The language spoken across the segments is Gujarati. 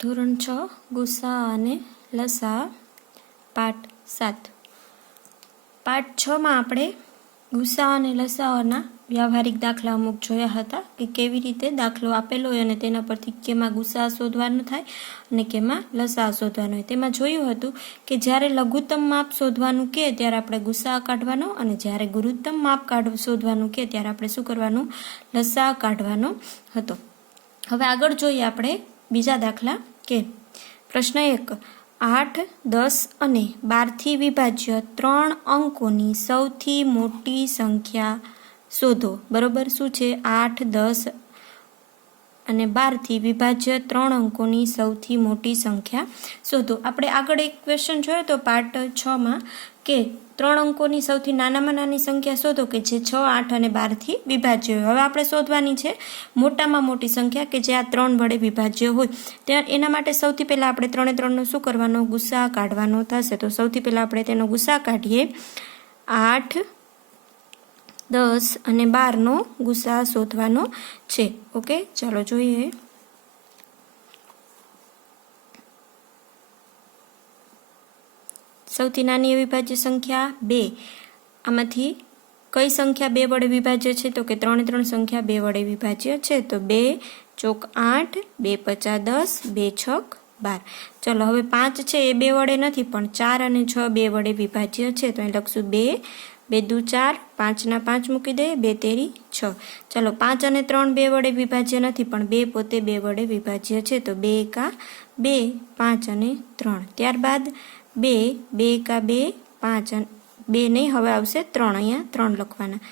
ધોરણ 6 ગુસા અને લસા પાઠ 7 પાઠ 6 માં આપણે ગુસા અને લસાઓના વ્યવહારિક દાખલા અમુક જોયા હતા કે કેવી રીતે દાખલો આપેલો હોય અને તેના પરથી કેમાં ગુસા શોધવાનું થાય અને કેમાં લસા શોધવાનો હોય. તેમાં જોયું હતું કે જ્યારે લઘુત્તમ માપ શોધવાનું કહે ત્યારે આપણે ગુસા કાઢવાનો અને જ્યારે ગુરુત્તમ માપ શોધવાનું કહે ત્યારે આપણે શું કરવાનું, લસા કાઢવાનો હતો. હવે આગળ જોઈએ આપણે બીજા દાખલા કે પ્રશ્ન 1, 8, 10 અને 12થી વિભાજ્ય 3 અંકોની સૌથી મોટી સંખ્યા શોધો. બરોબર, શું છે? 8, 10 અને 12થી વિભાજ્ય 3 અંકોની સૌથી મોટી સંખ્યા શોધો. આપણે આગળ એક ક્વેશ્ચન જોયો તો પાર્ટ 6 માં કે 3 અંકોની સૌથી નાનામાં નાની સંખ્યા શોધો કે જે 6, 8 અને 12થી વિભાજ્ય હોય. હવે આપણે શોધવાની છે મોટામાં મોટી સંખ્યા કે જે આ 3 વડે વિભાજ્ય હોય. ત્યાં એના માટે સૌથી પહેલાં આપણે 3 એ 3નો શું કરવાનો, ગુસા કાઢવાનો થશે. તો સૌથી પહેલાં આપણે તેનો ગુસા કાઢીએ. 8, 10 અને 12નો ગુસા શોધવાનો છે. ઓકે, ચાલો જોઈએ. સૌથી નાની અવિભાજ્ય સંખ્યા 2. આમાંથી કઈ સંખ્યા 2 વડે વિભાજ્ય છે? તો કે 3 એ 3 સંખ્યા 2 વડે વિભાજ્ય છે. તો 2 ચોક 8, 2 પચા 10, 2 છક 12. ચલો હવે 5 છે એ 2 વડે નથી પણ 4 અને 6 2 વડે વિભાજ્ય છે. તો અહીં લખશું 2, 2 દુ 4, 5 ના 5 મૂકી દે, 2 તેરી 6. ચલો 5 અને 3 2 વડે વિભાજ્ય નથી પણ 2 પોતે 2 વડે વિભાજ્ય છે. તો 2 એકા 2, 5 અને 3. ત્યારબાદ 2, 2 એકા 2, 5 અને 2 નહીં, હવે આવશે 3. અહીંયા 3 લખવાના.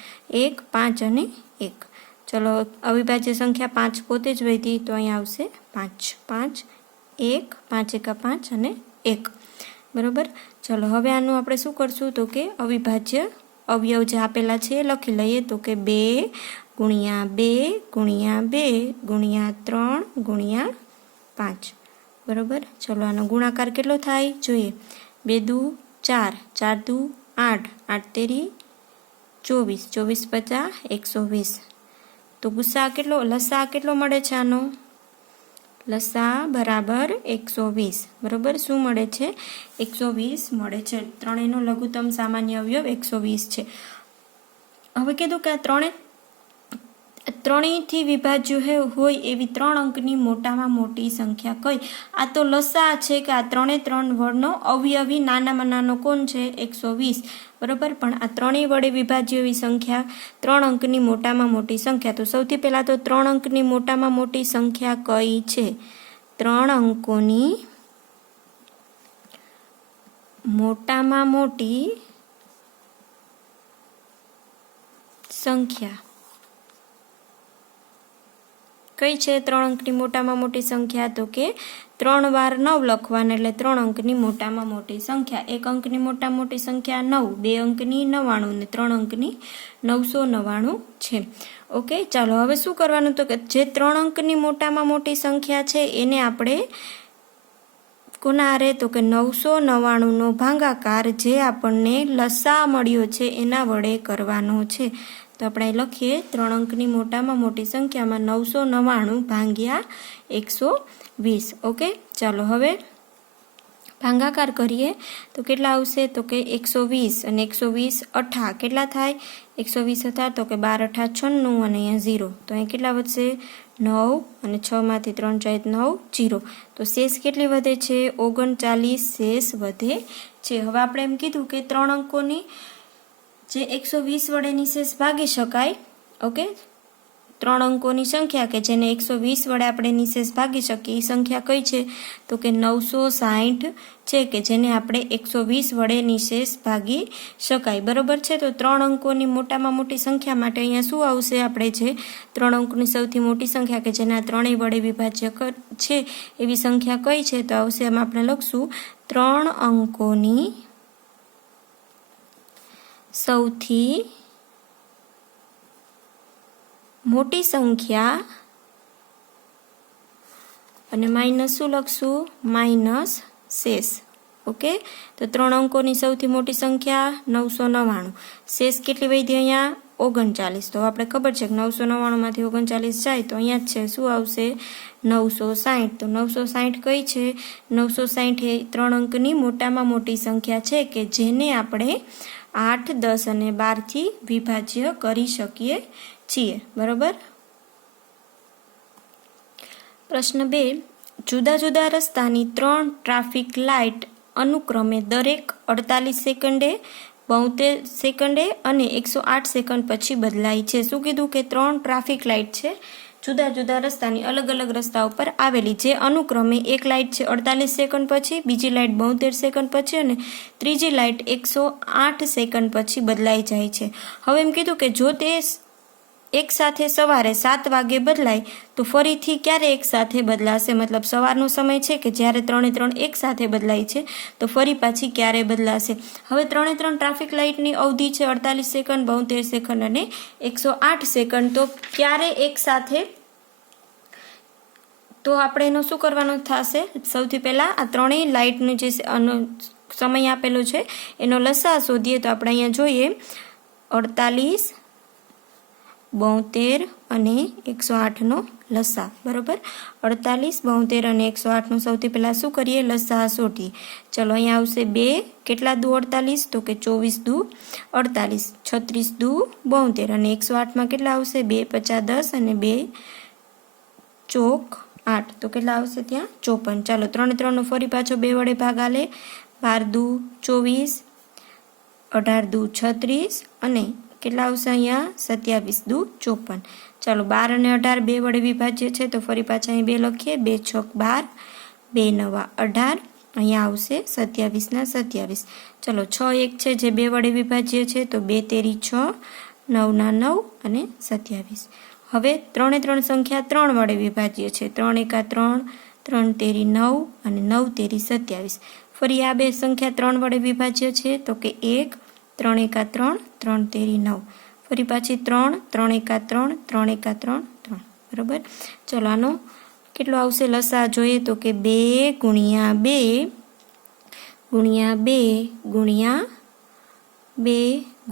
1, 5 અને 1. ચલો અવિભાજ્ય સંખ્યા 5 પોતે જ વધી તો અહીંયા આવશે 5. 5, 1, 5 એકા 5 અને 1. બરાબર. ચલો હવે આનું આપણે શું કરશું તો કે અવિભાજ્ય અવયવ જે આપેલા છે એ લખી લઈએ. તો કે 2 ગુણ્યા 2 ગુણ્યા 2 ગુણ્યા 3 ગુણ્યા 5. બરાબર. ચલો આનો ગુણાકાર કેટલો થાય જોઈએ. 2 દુ 4, 4 દુ 8, 8 તેરી 24, 24 પચા 120. તો ગુસા કેટલો, લસા કેટલો મળે છે આનો? લસા બરાબર 120. બરાબર, શું મળે છે? 120 મળે છે. ત્રણેયનો લઘુત્તમ સામાન્ય અવયવ 120 છે. હવે કીધું કે આ ત્રણેયથી વિભાજ્ય હોય એવી 3 અંકની મોટામાં મોટી સંખ્યા કઈ? આ તો લસા છે કે આ 3 એ 3 વડનો અવયવી નાનામાં નાનો કોણ છે? 120. બરાબર, પણ આ ત્રણેય વડે વિભાજ્ય એવી સંખ્યા 3 અંકની મોટામાં મોટી સંખ્યા. તો સૌથી પહેલાં તો 3 અંકની મોટામાં મોટી સંખ્યા કઈ છે? 3 અંકોની મોટામાં મોટી સંખ્યા કઈ છે? 3 અંકની મોટામાં મોટી સંખ્યા તો કે 3 વાર 9 લખવાના એટલે 3 અંકની મોટામાં મોટી સંખ્યા. 1 અંકની મોટામાં મોટી સંખ્યા 9, 2 અંકની 99 ને 3 અંકની 999 છે. ઓકે, ચાલો હવે શું કરવાનું તો કે જે 3 અંકની મોટામાં મોટી સંખ્યા છે એને આપણે કોના હારે તો કે 999નો ભાગાકાર જે આપણને લસા મળ્યો છે એના વડે કરવાનો છે. તો આપણે લખીએ 3 અંકની મોટામાં મોટી સંખ્યામાં 999 ભાગ્યા 120. ઓકે, ચાલો હવે ભાગાકાર કરીએ તો કેટલા આવશે તો કે 120 અને 120 અઠા કેટલા થાય? 120 હતા તો કે 12 અઠા 96 અને અહીંયા 0. તો અહીં કેટલા વધશે? 9 અને 6 માંથી 3 જાય 9, 0. તો શેષ કેટલી વધે છે? 39 શેષ વધે છે. હવે આપણે એમ કીધું કે 3 અંકોની જે 120 વડે નિશેષ ભાગી શકાય. ઓકે, 3 અંકોની સંખ્યા કે જેને 120 વડે આપણે નિશેષ ભાગી શકીએ એ સંખ્યા કઈ છે? તો કે 960 છે કે જેને આપણે 120 વડે નિશેષ ભાગી શકાય. બરોબર છે. તો 3 અંકોની મોટામાં મોટી સંખ્યા માટે અહીંયા શું આવશે? આપણે જે 3 અંકોની સૌથી મોટી સંખ્યા કે જેના ત્રણેય વડે વિભાજ્ય છે એવી સંખ્યા કઈ છે? તો આવશે એમાં આપણે લખશું 3 અંકોની સૌથી મોટી સંખ્યા અને માઇનસ શું લખશું? માઇનસ શેષ. ઓકે, તો 3 અંકોની સૌથી મોટી સંખ્યા 999. શેષ કેટલી વધી અહીંયા? 39, તો આપણે ખબર છે કે 999 માંથી 39 જાય તો અહીંયા જ છે શું આવશે 960, તો 960 કઈ છે 960 એ 3 અંકની મોટામાં મોટી સંખ્યા છે કે જેને આપણે 8, 10 અને 12 થી વિભાજ્ય કરી શકીએ છીએ, બરોબર। પ્રશ્ન 2, જુદા જુદા રસ્તાની 3 ટ્રાફિક લાઇટ અનુક્રમે દરેક 48 સેકન્ડે, 72 સેકન્ડે અને 108 સેકન્ડ પછી બદલાય છે। શું કીધું કે 3 ટ્રાફિક લાઇટ છે જુદા જુદા રસ્તાની અલગ અલગ રસ્તા ઉપર આવેલી, જે અનુક્રમે એક લાઇટ છે 48 સેકન્ડ પછી, બીજી લાઇટ 72 સેકન્ડ પછી અને ત્રીજી લાઇટ 108 સેકન્ડ પછી બદલાઈ જાય છે। હવે એમ કીધું કે જો તે એક સાથે સવારે 7 વાગે બદલાય તો ફરીથી ક્યારે એક સાથે બદલાશે, મતલબ સવારનો સમય છે કે જ્યારે 3 એક સાથે બદલાય છે તો ફરી પાછી ક્યારે બદલાશે। હવે 3 ટ્રાફિક લાઇટની અવધિ છે 48 સેકન્ડ, 72 સેકન્ડ અને 108 સેકન્ડ, તો ક્યારે એક સાથે, તો આપણે એનો શું કરવાનું થશે, સૌથી પહેલા આ ત્રણેય લાઇટનો જે સમય આપેલો છે એનો લસા શોધીએ, તો આપણે અહીંયા જોઈએ 48, 72 અને 108 નો લસા, બરોબર। 48, 72 અને 108 નું સૌથી પહેલા શું કરીએ, લસા શોધીએ। ચલો અહીંયા આવશે 2, કેટલા દુ 48, તો કે 24 દુ 48, 36 દુ 72 અને 108 માં કેટલા આવશે 2 50 10 અને 2 ચોક 8, તો કેટલા આવશે ત્યાં 54। ચાલો 3 નો ફરી પાછો 2 વડે ભાગાલે, 12 દુ 24, 18 દુ 36 અને કેટલા આવશે અહીંયા 27 દુ 54। ચાલો 12 અને 18 2 વડે વિભાજ્ય છે તો ફરી પાછા અહીં 2 લખીએ, 2 છોક 12, 2 નવા 18, અહીંયા આવશે 27 ના 27। ચલો 6 એક છે જે 2 વડે વિભાજ્ય છે તો 2 તેરી 6, 9 ના 9 અને 27। હવે 3 સંખ્યા 3 વડે વિભાજ્ય છે, 3 એકા 3, 3 તેરી 9 અને 9 તેરી 27। ફરી આ બે સંખ્યા 3 વડે વિભાજ્ય છે તો કે 1, 3 એકા 3, 3 તેરી 9, ફરી પાછી 3, 3 એકા 3, 3 એકા 3, 3, બરોબર। ચલો આનો કેટલો આવશે લસા જોઈએ તો કે 2 ગુણ્યા 2 ગુણ્યા 2 ગુણ્યા 2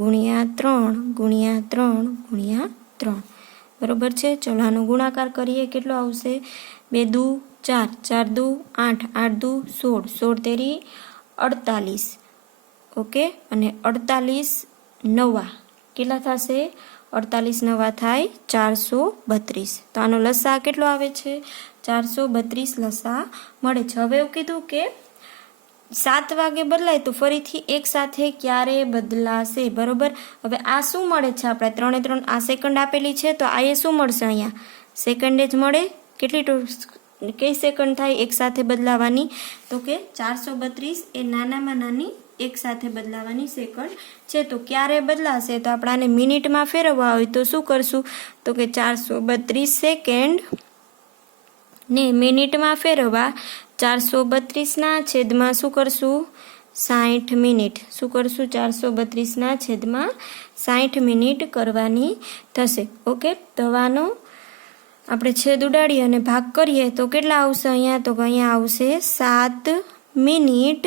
ગુણ્યા 3 ગુણ્યા 3 ગુણ્યા 3, બરોબર છે। ચલો આનો ગુણાકાર કરીએ, કેટલો આવશે 2 દુ 4, 4 દુ 8, 8 દુ 16, 16 તેરી 48, ઓકે, અને 48 નવા કેટલા થશે, 48 નવા થાય 432, તો આનો લસા કેટલો આવે છે 432 લસા મળે છે। હવે એવું કીધું કે 7 વાગે બદલાય તો ફરીથી એક સાથે ક્યારે બદલાશે, બરોબર। હવે આ શું મળે છે આપણે 3 આ સેકન્ડ આપેલી છે તો આ એ શું મળશે, અહીંયા સેકન્ડ જ મળે, કેટલી કઈ સેકન્ડ થાય એક સાથે બદલાવાની, તો કે 432 એ નાનામાં નાની એક સાથે બદલાવાની સેકન્ડ છે। તો ક્યારે બદલાશે, તો આપણે આને મિનિટમાં ફેરવવા હોય તો શું કરશું, તો કે 432 સેકન્ડ ને મિનિટમાં ફેરવવા 432 ના છેદમાં શું કરશું 60 મિનિટ, શું કરશું 432 ના છેદમાં 60 મિનિટ કરવાની થશે, ઓકે। તો આનો આપણે છેદ ઉડાડીએ અને ભાગ કરીએ તો કેટલા આવશે અહીંયા, તો અહીંયા આવશે 7 મિનિટ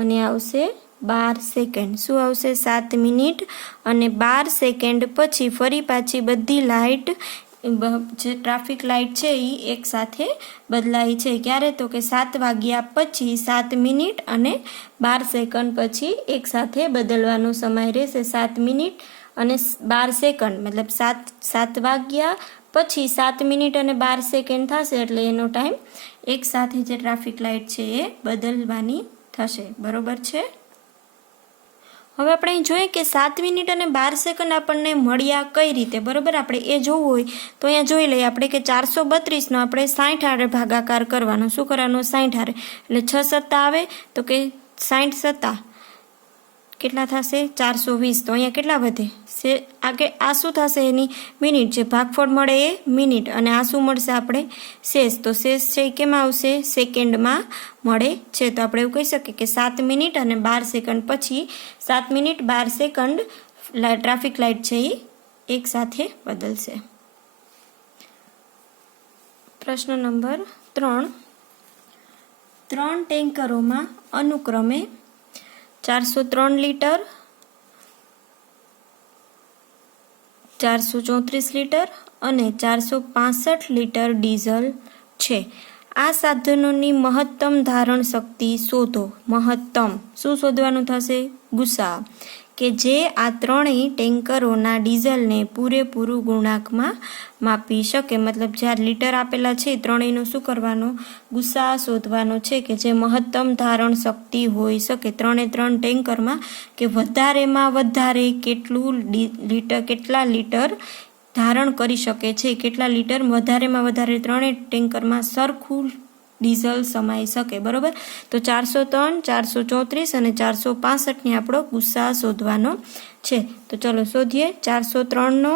અને આવશે 12 સેકન્ડ, શું આવશે 7 મિનિટ અને 12 સેકન્ડ પછી ફરી પાછી બધી લાઇટ જે ટ્રાફિક લાઇટ છે એ એક સાથે બદલાય છે, ક્યારે, તો કે 7 વાગ્યા પછી 7 મિનિટ અને 12 સેકન્ડ પછી એક સાથે બદલવાનો સમય રહેશે, 7 મિનિટ અને 12 સેકન્ડ, મતલબ 7 વાગ્યા પછી 7 મિનિટ અને 12 સેકન્ડ થશે એટલે એનો ટાઈમ એક સાથે જે ટ્રાફિક લાઇટ છે એ બદલવાની થશે, બરોબર છે। હવે આપણે અહીં જોઈએ કે 7 મિનિટ અને 12 સેકન્ડ આપણને મળ્યા કઈ રીતે, બરોબર। આપણે એ જોવું હોય તો અહીંયા જોઈ લઈએ આપણે કે 432 નો આપણે 60 હારે ભાગાકાર કરવાનો, શું કરવાનો 60 હારે, એટલે 6 સત્તા આવે તો કે 60 સત્તા કેટલા થશે 420, તો અહીંયા કેટલા વધે આગળ આ શું થશે એની મિનિટ, જે ભાગફળ મળે એ મિનિટ અને આ શું મળશે આપણે શેષ, તો શેષ છે એ કેમાં આવશે સેકન્ડમાં મળે છે। તો આપણે એવું કહી શકીએ કે 7 મિનિટ અને 12 સેકન્ડ પછી 7 મિનિટ 12 સેકન્ડ ટ્રાફિક લાઇટ છે એ એક સાથે બદલશે। પ્રશ્ન નંબર 3, 3 ટેન્કરોમાં અનુક્રમે 403 લીટર, 434 લીટર અને 465 લીટર ડીઝલ છે. આ સાધનોની મહત્તમ ધારણ શક્તિ શોધો. મહત્તમ શું શોધવાનું થશે? ગુસા, કે જે આ ત્રણેય ટેન્કરોના ડીઝલને પૂરેપૂરું ગુણાંકમાં માપી શકે. મતલબ જે આ લીટર આપેલા છે ત્રણેયનો શું કરવાનો? ગુસા શોધવાનો છે કે જે મહત્તમ ધારણ શક્તિ હોઈ શકે ત્રણ ટેન્કરમાં, કે વધારેમાં વધારે કેટલા લીટર ધારણ કરી શકે છે, કેટલા લીટર વધારેમાં વધારે ત્રણેય ટેન્કરમાં સરખું ડીઝલ સમાઈ શકે. બરોબર, તો 403, 434 અને 465 આપણો ગુસા શોધવાનો છે. તો ચલો શોધીએ. 403નો,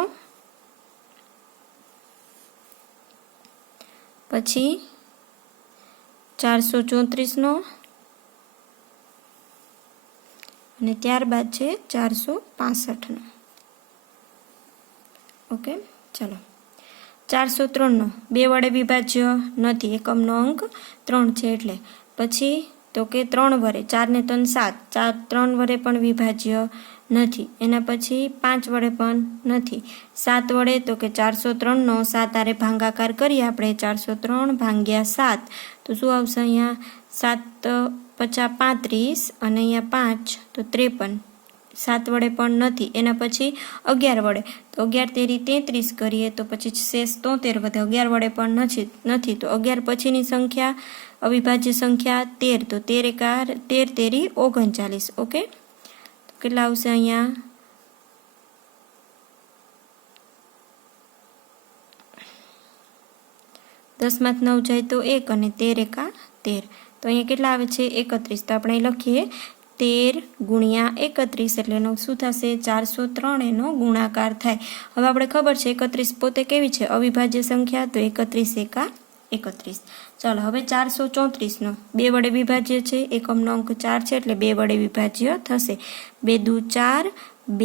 પછી 434નો અને ત્યારબાદ છે 465નો. ઓકે, ચલો 403નો 2 વડે વિભાજ્ય નથી, એકમનો અંક 3 છે એટલે. પછી તો કે 3 વડે, 4 ને 3 7, 3 વડે પણ વિભાજ્ય નથી. એના પછી 5 વડે પણ નથી. 7 વડે તો કે 403નો 7 આરે ભાગાકાર કરીએ આપણે, 403 ભાગ્યા 7 તો શું આવશે? અહીંયા 7 50 35 અને અહીંયા 5 તો 53. 7 વડે પણ નથી. એના પછી 11 વડે, તો 11 તેરી 33 કરીએ તો પછી શેષ 73 વધે. 11 વડે પણ નથી, તો 11 પછીની સંખ્યા અવિભાજ્ય સંખ્યા 13, તો 13 તેરી 39. ઓકે, તો કેટલા આવશે અહીંયા? 10 માંથી 9 જાય તો 1 અને 13 એકા 13, તો અહીંયા કેટલા આવે છે? 31. તો આપણે લખીએ 13 ગુણ્યા 31 એટલે એનો શું થશે? 403 એનો ગુણાકાર થાય. હવે આપણે ખબર છે 31 પોતે કેવી છે? અવિભાજ્ય સંખ્યા, તો 31 એકા 31. ચાલો હવે 434નો 2 વડે વિભાજ્ય છે, એકમનો અંક 4 છે એટલે 2 વડે વિભાજ્ય થશે. 2 દુ 4,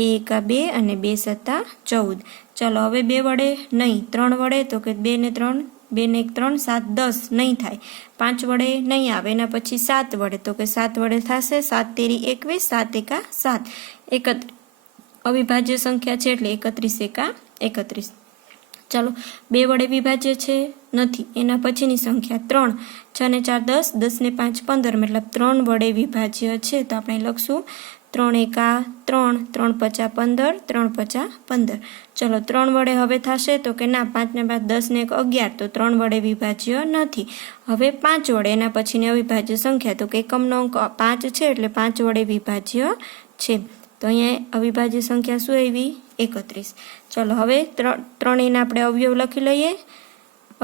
2 એકા 2 અને 2 સત્તા 14. ચાલો હવે 2 વડે નહીં, 3 વડે તો કે 2 ને 3, 2 ને 1 3, 7 10 નહીં થાય. 5 વડે નહીં આવે. એના પછી 7 વડે તો કે 7 વડે થશે. 7 તેરી 21, 7 એકા 7, 31 અવિભાજ્ય સંખ્યા છે એટલે 31 એકા 31. ચાલો 2 વડે વિભાજ્ય છે નથી. એના પછીની સંખ્યા 3, 6 ને 4 10, 10 ને 5 15, મતલબ 3 વડે વિભાજ્ય છે. તો આપણે લખશું 3 એકા 3, 3 પચા 15, 3 પચા 15. ચલો 3 વડે હવે થશે તો કે ના, 5 ને 5 10 ને 1 11, તો 3 વડે વિભાજ્ય નથી. હવે 5 વડે, એના પછીની અવિભાજ્ય સંખ્યા, તો કે એકમનો અંક 5 છે એટલે 5 વડે વિભાજ્ય છે. તો અહીંયા અવિભાજ્ય સંખ્યા શું આવી? 31. ચલો હવે ત્રણેયના આપણે અવયવ લખી લઈએ.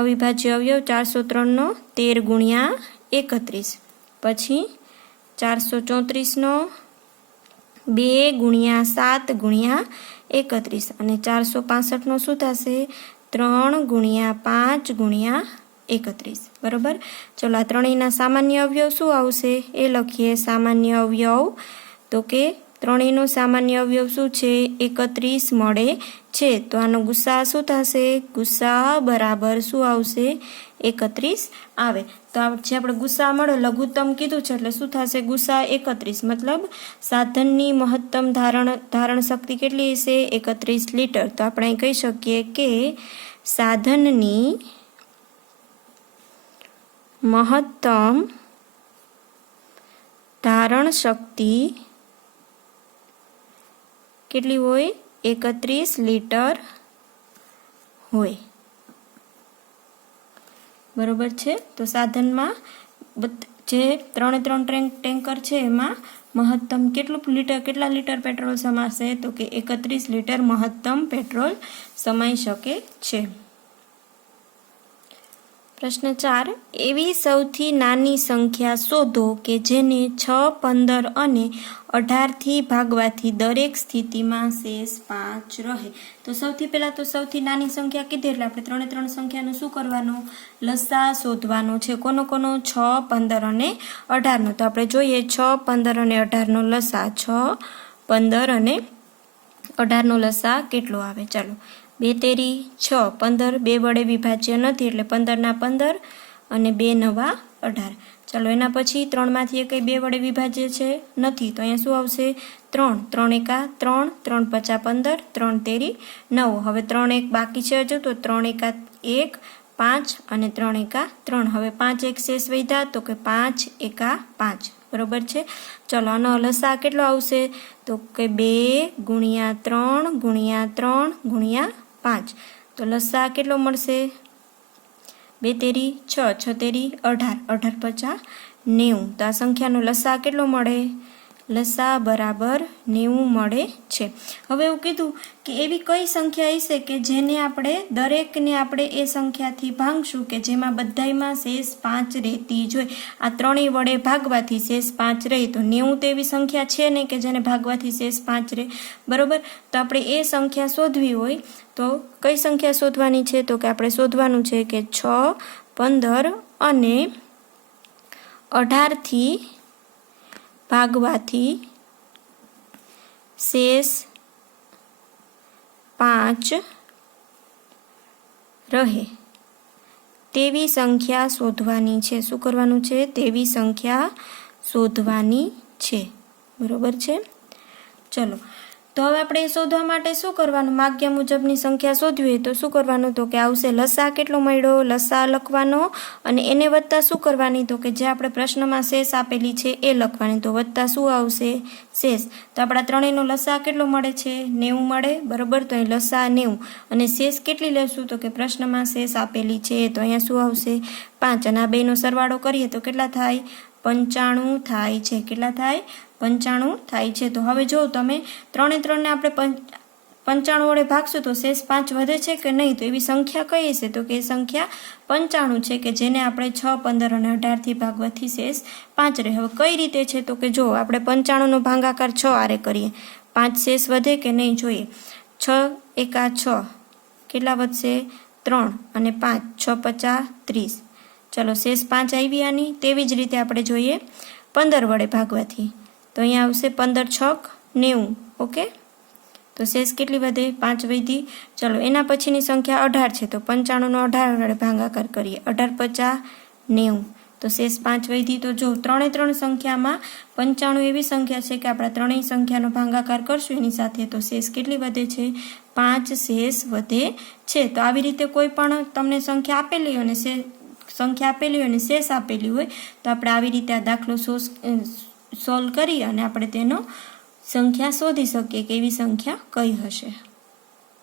અવિભાજ્ય અવયવ 403નો 13 ગુણ્યા 31, પછી 434નો 2 ગુણ્યા 7 ગુણ્યા 31 અને 465નો શું થશે? 3 ગુણ્યા 5 ગુણ્યા 31. બરોબર, ચલો આ ત્રણેયના સામાન્ય અવયવ શું આવશે એ લખીએ. સામાન્ય અવયવ તો કે ત્રણેયનો સામાન્ય અવયવ શું છે? 31 મળે છે. તો આનો ગુસા શું થશે? ગુસા બરાબર શું આવશે? 31 આવે. તો જે આપણે ગુસા મળે લઘુત્તમ કીધું છે એટલે શું થશે? ગુસા 31, મતલબ સાધનની મહત્તમ ધારણ શક્તિ કેટલી હશે? 31 લીટર. તો આપણે કહી શકીએ કે સાધનની મહત્તમ ધારણ શક્તિ કેટલી હોય? 31 લીટર હોય. બરોબર છે. તો સાધનમાં જે 3 ટેન્કર છે એમાં મહત્તમ કેટલા લીટર પેટ્રોલ સમાશે? તો કે 31 લીટર મહત્તમ પેટ્રોલ સમાઈ શકે છે. પ્રશ્ન 4, એવી સૌથી નાની સંખ્યા શોધો કે જેને 6, 15 અને 18થી ભાગવાથી દરેક સ્થિતિમાં શેષ 5 રહે. તો સૌથી પહેલાં તો સૌથી નાની સંખ્યા કીધી એટલે આપણે 3 સંખ્યાનું શું કરવાનું? લસા શોધવાનો છે. કોનો? 6, 15 અને 18નો. તો આપણે જોઈએ 6, 15 અને 18નો લસા. 6, 15 અને 18નો લસા કેટલો આવે? ચાલો 2 તેરી 6, 15 2 વડે વિભાજ્ય નથી એટલે 15 ના 15 અને 2 નવા 18. ચાલો એના પછી 3માંથી એ કંઈ 2 વડે વિભાજ્ય છે નથી, તો અહીંયા શું આવશે 3, 3 એકા 3, 3 પચા 15, 3 તેરી 9. હવે 3 એક બાકી છે હજુ, તો 3 એકા 1, 5 અને 3 એકા 3. હવે 5 એક શેષ વધ્યા, તો કે 5 એકા 5. બરોબર છે. ચલો આનો લસા કેટલો આવશે, તો કે 2 ગુણ્યા 3 ગુણ્યા 3 ગુણ્યા 5. તો લસા કેટલો મળશે, 2 તેરી 6, 6 તેરી 18, 18 પચા 90. તો આ સંખ્યાનો લસા કેટલો મળે, લસા બરાબર 90 મળે છે. હવે એવું કીધું કે એવી કઈ સંખ્યા હશે કે જેને આપણે દરેકને આપણે એ સંખ્યાથી ભાંગશું કે જેમાં બધાયમાં શેષ 5 રહેતી જ હોય. આ ત્રણેય વડે ભાગવાથી શેષ 5 રહે, તો 90 તો એવી સંખ્યા છે ને કે જેને ભાગવાથી શેષ 5 રહે. બરોબર. તો આપણે એ સંખ્યા શોધવી હોય તો કઈ સંખ્યા શોધવાની છે, તો કે આપણે શોધવાનું છે કે 6, 15 અને 18 થી ભાગવાથી શેષ 5 રહે તેવી સંખ્યા શોધવાની છે. શું કરવાનું છે, તેવી સંખ્યા શોધવાની છે. બરોબર છે. ચલો તો હવે આપણે શોધવા માટે શું કરવાનું, માગ્યા મુજબની સંખ્યા શોધવી હોય તો શું કરવાનું, તો કે આવશે લસા કેટલો મળ્યો, લસા લખવાનો અને એને વત્તા શું કરવાની, તો કે જે આપણે પ્રશ્નમાં શેષ આપેલી છે એ લખવાની. તો વત્તા શું આવશે, શેષ. તો આપણા ત્રણેયનો લસા કેટલો મળે છે, 90 મળે. બરોબર. તો અહીં લસા 90 અને શેષ કેટલી લેશું, તો કે પ્રશ્નમાં શેષ આપેલી છે, તો અહીંયા શું આવશે 5. અને આ બેનો સરવાળો કરીએ તો કેટલા થાય, 95 થાય છે. કેટલા થાય, 95 થાય છે. તો હવે જો તમે 3 ને આપણે 95 વડે ભાગશું તો શેષ 5 વધે છે કે નહીં, તો એવી સંખ્યા કઈ હશે, તો કે એ સંખ્યા 95 છે કે જેને આપણે 6, 15 અને 18 થી ભાગવાથી શેષ 5 રહે. હવે કઈ રીતે છે, તો કે જો આપણે 95નો ભાગાકાર 6 આરે કરીએ, 5 શેષ વધે કે નહીં જોઈએ. 6 એકા 6 કેટલા વધશે, 3 અને 5, 6 પચા 30. ચલો શેષ 5 આવી આની. તેવી જ રીતે આપણે જોઈએ 15 વડે ભાગવાથી, તો અહીંયા આવશે 15 6 90. ઓકે. તો શેષ કેટલી વધે, 5 વધી. ચલો એના પછીની સંખ્યા 18 છે, તો 95નો 18 વડે ભાગાકાર કરીએ, 18 પચા 90. તો શેષ 5 વધી. તો જો 3 સંખ્યામાં 95 એવી સંખ્યા છે કે આપણા ત્રણેય સંખ્યાનો ભાગાકાર કરશું એની સાથે, તો શેષ કેટલી વધે છે, 5 શેષ વધે છે. તો આવી રીતે કોઈ પણ તમને સંખ્યા આપેલી હોય અને શેષ આપેલી હોય તો આપણે આવી રીતે આ દાખલો સોલ્વ કરી અને આપણે તેનો સંખ્યા શોધી શકીએ કે એવી સંખ્યા કઈ હશે.